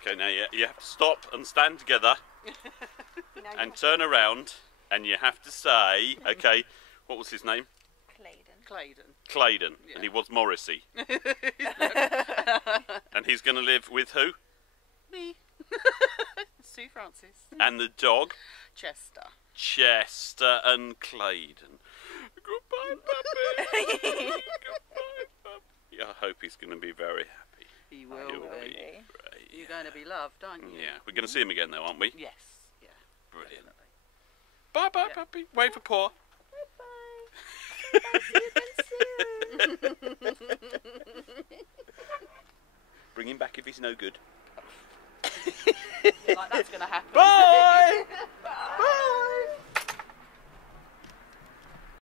Okay, now you have to stop and stand together and turn around, and you have to say, okay, what was his name? Claydon. Yeah. And he was Morrissey. And he's going to live with who? Me. Sue Francis. And the dog? Chester and Claydon. Goodbye, puppy. Goodbye, puppy. I hope he's going to be very happy. He will be. Great. You're going to be loved, aren't you? Yeah. We're going to see him again, though, aren't we? Yes. Yeah. Brilliant. Bye-bye, puppy. Wave for paw. Bring him back if he's no good. Like that's going to happen. Bye!